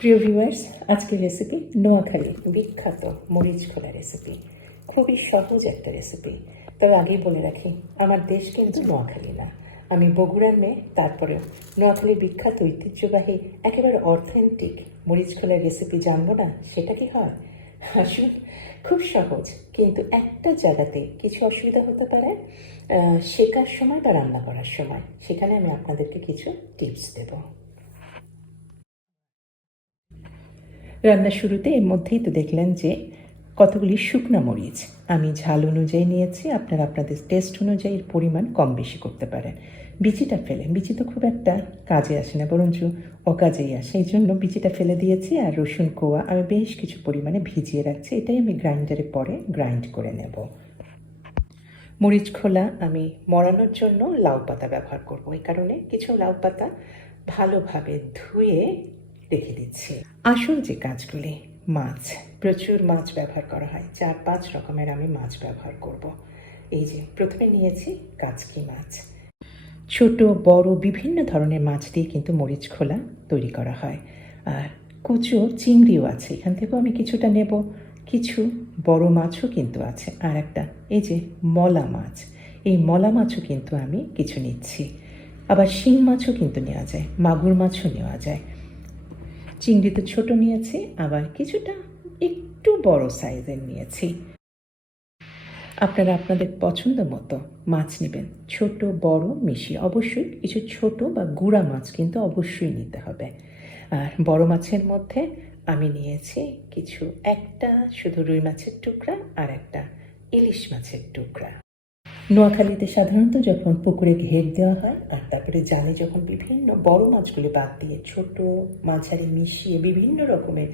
প্রিয় ভিউয়ার্স আজকের রেসিপি নোয়াখালী, বিখ্যাত মরিচ খোলা রেসিপি খুবই সহজ একটা রেসিপি তবে আগেই বলে রাখি, আমার দেশ কিন্তু নোয়াখালী না। আমি বগুড়ার মেয়ে, তারপরেও নোয়াখালীর বিখ্যাত ঐতিহ্যবাহী, একেবারে অথেন্টিক মরিচ খোলার রেসিপি জানব না, সেটা কি হয়? আসুন, খুব সহজ, কিন্তু একটা জায়গাতে কিছু অসুবিধা হতে পারে শেখার সময় বা রান্না করার সময়। সেখানে আমি আপনাদেরকে কিছু টিপস দেবো। রান্নার শুরুতে এর মধ্যেই তো দেখলেন যে কতগুলি শুকনা মরিচ। আমি ঝাল অনুযায়ী নিয়েছি, আপনারা আপনাদের টেস্ট অনুযায়ী পরিমাণ কম বেশি করতে পারেন। বিচিটা ফেলে, বিচি তো খুব একটা কাজে আসে না, বরঞ্চ অকাজেই আসে। এই জন্য বিচিটা ফেলে দিয়েছি আর রসুন কোয়া আমি বেশ কিছু পরিমাণে ভিজিয়ে রাখছি। এটাই আমি গ্রাইন্ডারে পরে গ্রাইন্ড করে নেব। মরিচ খোলা, আমি মরানোর জন্য লাউ পাতা ব্যবহার করব। এই কারণে কিছু লাউ পাতা ভালোভাবে ধুয়ে রেখে দিচ্ছি। আসল যে কাজগুলি, মাছ, প্রচুর মাছ ব্যবহার করা হয়। চার, পাঁচ রকমের আমি মাছ ব্যবহার করব। এই যে, প্রথমে নিয়েছি কাচকি মাছ। ছোট, বড়, বিভিন্ন ধরনের মাছ দিয়ে কিন্তু মরিচ খোলা তৈরি করা হয়। আর কুচো চিংড়িও আছে, এখান থেকেও আমি কিছুটা নেব। কিছু বড় মাছও কিন্তু আছে। আর একটা, এই যে, মলা মাছ। এই মলা মাছও কিন্তু আমি কিছু নিচ্ছি। আবার শিং মাছও কিন্তু নেওয়া যায়, মাগুর মাছও নেওয়া যায়। চিংড়ি তো ছোট নিয়েছি, আবার কিছুটা একটু বড় সাইজের নিয়েছি। আপনারা আপনাদের পছন্দ মতো মাছ নেবেন। ছোট, বড়, মিশিয়ে। অবশ্যই কিছু ছোট বা গুঁড়া মাছ কিন্তু অবশ্যই নিতে হবে। আর বড় মাছের মধ্যে আমি নিয়েছি কিছু একটা শুধু রুই মাছের টুকরা আর একটা ইলিশ মাছের টুকরা। নোয়াখালীতে সাধারণত যখন পুকুরে ঘের দেওয়া হয় আর তারপরে জালে যখন বিভিন্ন বড় মাছগুলি বাদ দিয়ে ছোট মাঝারি মিশিয়ে বিভিন্ন রকমের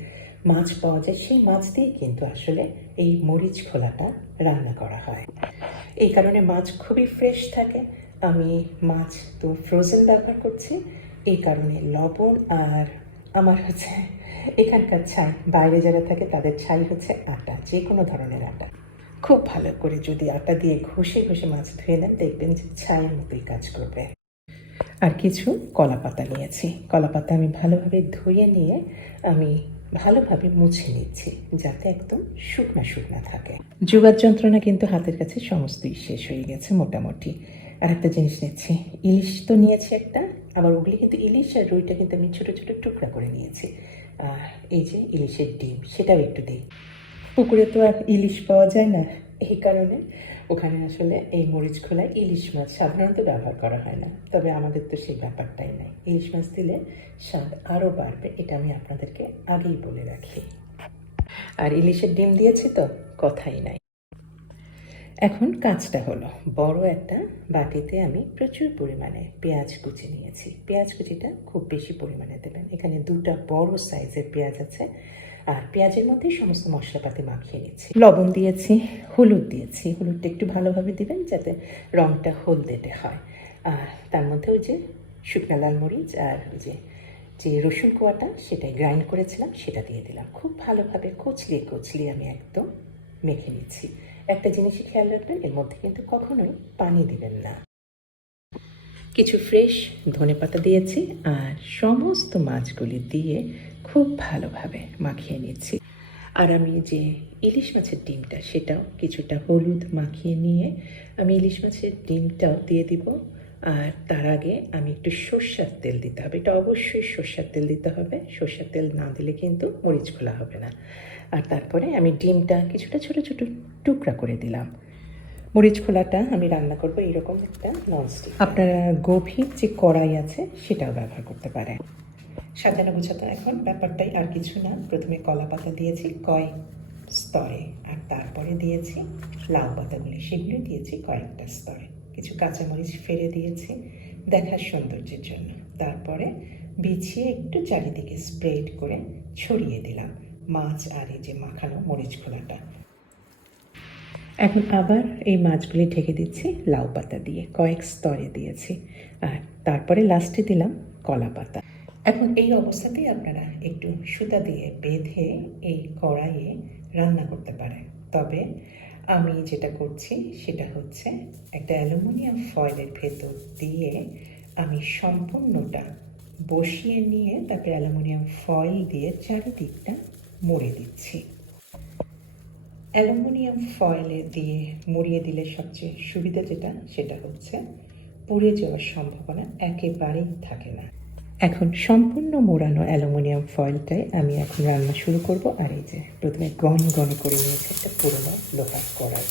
মাছ পাওয়া যায়, সেই মাছ দিয়ে কিন্তু আসলে এই মরিচ খোলাটা রান্না করা হয়। এই কারণে মাছ খুবই ফ্রেশ থাকে। আমি মাছ তো ফ্রোজেন ব্যবহার করছি। এই কারণে লবণ আর আমার হচ্ছে এখানকার ছাই, বাইরে যারা থাকে তাদের ছাই হচ্ছে আটা যে কোনো ধরনের আটা। খুব ভালো করে যদি আটা দিয়ে ঘষে ঘষে মাছ ধুয়ে নেন, দেখবেন যে ছায়ের মতোই কাজ করবে। আর কিছু কলা পাতা নিয়েছি। কলা পাতা আমি ভালোভাবে ধুয়ে নিয়ে আমি ভালোভাবে মুছে নিচ্ছি, যাতে একদম শুকনা শুকনা থাকে। যোগার যন্ত্রণা কিন্তু হাতের কাছে সমস্তই শেষ হয়ে গেছে মোটামুটি। আর একটা জিনিস নিচ্ছি। ইলিশ তো নিয়েছি একটা, আবার ওগুলি কিন্তু ইলিশ আর রুইটা কিন্তু আমি ছোটো ছোটো টুকরা করে নিয়েছি। আর এই যে ইলিশের ডিম, সেটাও একটু দিই। পুকুরে তো আর ইলিশ পাওয়া যায় না। এই কারণে ওখানে আসলে এই মরিচ খোলায় ইলিশ মাছ সাধারণত ব্যবহার করা হয় না। তবে আমাদের তো সেই ব্যাপারটাই নাই। ইলিশ মাছ দিলে স্বাদ আরও বাড়বে, এটা আমি আপনাদেরকে আগেই বলে রাখি। আর ইলিশের ডিম দিয়েছি তো, কথাই নাই। এখন কাজটা হলো, বড় একটা বাটিতে আমি প্রচুর পরিমাণে পেঁয়াজ কুচি নিয়েছি। পেঁয়াজ কুচিটা খুব বেশি পরিমাণে দেবেন। এখানে দুটা বড় সাইজের পেঁয়াজ আছে। আর পেঁয়াজের মধ্যেই সমস্ত মশলাপাতি মাখিয়ে নিচ্ছি। লবণ দিয়েছি, হলুদ দিয়েছি। হলুদটা একটু ভালোভাবে দিবেন যাতে রঙটা হলদেটে হয়। আর তার মধ্যে ওই যে শুকনা লাল মরিচ আর ওই যে যে রসুন কোয়াটা, সেটাই গ্রাইন্ড করেছিলাম, সেটা দিয়ে দিলাম। খুব ভালোভাবে কচলিয়ে কচলিয়ে আমি একদম মেখে নিচ্ছি। একটা জিনিসই খেয়াল রাখবেন, এর মধ্যে কিন্তু কখনোই পানি দিবেন না। কিছু ফ্রেশ ধনেপাতা দিয়েছি আর সমস্ত মাছগুলি দিয়ে খুব ভালোভাবে মাখিয়ে নিচ্ছি। আর আমি যে ইলিশ মাছের ডিমটা, সেটাও কিছুটা হলুদ মাখিয়ে নিয়ে আমি ইলিশ মাছের ডিমটাও দিয়ে দিব। আর তার আগে আমি একটু সর্ষার তেল দিতে হবে। এটা অবশ্যই সর্ষার তেল দিতে হবে। সর্ষার তেল না দিলে কিন্তু মরিচ খোলা হবে না। আর তারপরে আমি ডিমটা কিছুটা ছোট ছোট টুকরা করে দিলাম। মরিচ খোলাটা আমি রান্না করব এরকম একটা ননস্টিক আপনারা গভীর যে কড়াই আছে, সেটাও ব্যবহার করতে পারেন। সাজানো গোছাতো এখন, ব্যাপারটাই আর কিছু না। প্রথমে কলা পাতা দিয়েছি কয়েক স্তরে, আর তারপরে দিয়েছি লাউ পাতাগুলি সেগুলি দিয়েছি কয়েকটা স্তরে। কিছু কাঁচামরিচ ফেলে দিয়েছি দেখার সৌন্দর্যের জন্য। তারপরে বিছিয়ে একটু চারিদিকে স্প্রেড করে ছড়িয়ে দিলাম। মাছ আর এই যে মাখানো মরিচ খোলাটা। এখন আবার এই মাছগুলি ঢেকে দিচ্ছি লাউ পাতা দিয়ে, কয়েক স্তরে দিয়েছি। আর তারপরে লাস্টে দিলাম কলা পাতা। এখন এই অবস্থাতেই আপনারা একটু সুতা দিয়ে বেঁধে এই কড়াইয়ে রান্না করতে পারেন। তবে আমি যেটা করছি সেটা হচ্ছে একটা অ্যালুমিনিয়াম ফয়েলের ভেতর দিয়ে আমি সম্পূর্ণটা বসিয়ে নিয়ে তারপরে অ্যালুমিনিয়াম ফয়েল দিয়ে চারিদিকটা মুড়ে দিচ্ছি। অ্যালুমিনিয়াম ফয়েলে দিয়ে মুড়িয়ে দিলে সবচেয়ে সুবিধা যেটা, সেটা হচ্ছে পুড়ে যাওয়ার সম্ভাবনা একেবারেই থাকে না। এখন সম্পূর্ণ মোড়ানো অ্যালুমিনিয়াম ফয়েলটাই আমি এখন রান্না শুরু করব আর এই যে প্রথমে গন গন করে নিয়েছি একটা পুরোনো লোহার কড়াই।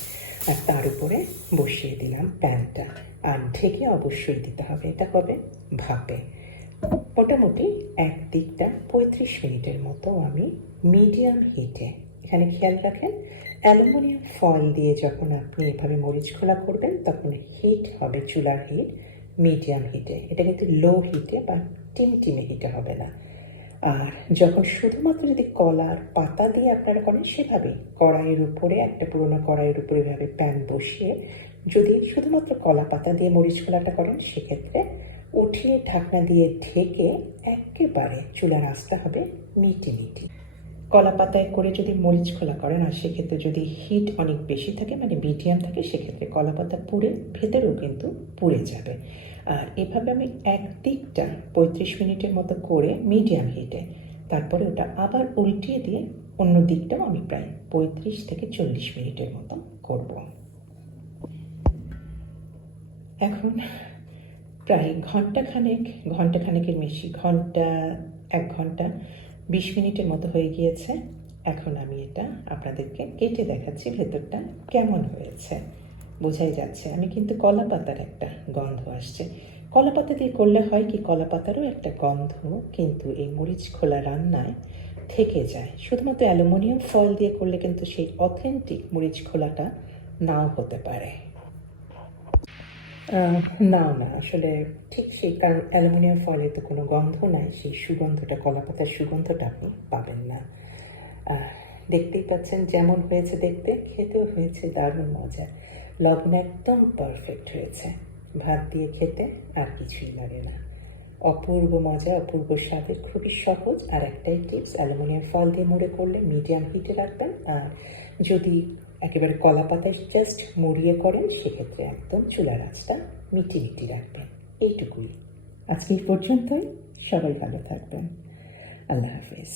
আর তার উপরে বসিয়ে দিলাম প্যানটা। আর ঢেকে অবশ্যই দিতে হবে, এটা হবে ভাপে। মোটামুটি এক দিকটা পঁয়ত্রিশ মিনিটের মতো আমি মিডিয়াম হিটে, এখানে খেয়াল রাখেন অ্যালুমিনিয়াম ফয়েল দিয়ে যখন আপনি এভাবে মরিচ খোলা করবেন, তখন হিট হবে চুলার হিট মিডিয়াম হিটে এটা কিন্তু লো হিটে বা টিমটিমে হিটে হবে না। আর যখন শুধুমাত্র যদি কলার পাতা দিয়ে আপনারা করেন সেভাবে কড়াইয়ের উপরে, একটা পুরোনো কড়াইয়ের উপরে এভাবে প্যান বসিয়ে যদি শুধুমাত্র কলা পাতা দিয়ে মরিচ খোলাটা করেন, সেক্ষেত্রে উঠিয়ে ঢাকনা দিয়ে ঢেকে একেবারে চুলার আস্তা হবে মিটি মিটি। কলা পাতায় করে যদি মরিচ খোলা করেন, আর সেক্ষেত্রে যদি হিট অনেক বেশি থাকে মানে মিডিয়াম থাকে, সেক্ষেত্রে কলা পাতা পুড়ে ভেতরেও কিন্তু পুড়ে যাবে। আর এভাবে আমি এক দিকটা পঁয়ত্রিশ মিনিটের মতো করে মিডিয়াম হিটে তারপরে ওটা আবার উল্টিয়ে দিয়ে অন্য দিকটাও আমি প্রায় পঁয়ত্রিশ থেকে চল্লিশ মিনিটের মতো করব। এখন প্রায় ঘন্টাখানেক, ঘন্টাখানেকের বেশি, ঘণ্টা, এক ঘণ্টা বিশ মিনিটের মতো হয়ে গিয়েছে। এখন আমি এটা আপনাদেরকে কেটে দেখাচ্ছি ভেতরটা কেমন হয়েছে। বোঝাই যাচ্ছে, আমি কিন্তু কলা পাতার একটা গন্ধ আসছে। কলা পাতা দিয়ে করলে হয় কি, কলা পাতারও একটা গন্ধ কিন্তু এই মরিচ খোলা রান্নায় থেকে যায়। শুধুমাত্র অ্যালুমিনিয়াম ফয়েল দিয়ে করলে কিন্তু সেই অথেন্টিক মরিচ খোলাটা নাও হতে পারে। না না, আসলে ঠিক সেই কারণ অ্যালুমিনিয়াম ফয়েলের তো কোনো গন্ধ নাই, সেই সুগন্ধটা কলা পাতার সুগন্ধটা আপনি পাবেন না। দেখতেই পাচ্ছেন, যেমন হয়েছে দেখতে, খেতেও হয়েছে দারুণ মজা। লগ্ন একদম পারফেক্ট হয়েছে। ভাত দিয়ে খেতে আর কিছুই লাগে না। অপূর্ব মজা, অপূর্ব স্বাদে খুবই সহজ আর একটাই টিপস অ্যালুমিনিয়াম ফল দিয়ে মুড়ে করলে মিডিয়াম হিটে রাখবেন। আর যদি একেবারে কলা পাতায় জাস্ট মরিয়ে করেন, সেক্ষেত্রে একদম চুলার আঁচটা মিটি মিটি রাখবেন। এইটুকুই। আজকে পর্যন্তই। সবাই ভালো থাকবেন। আল্লাহ হাফেজ।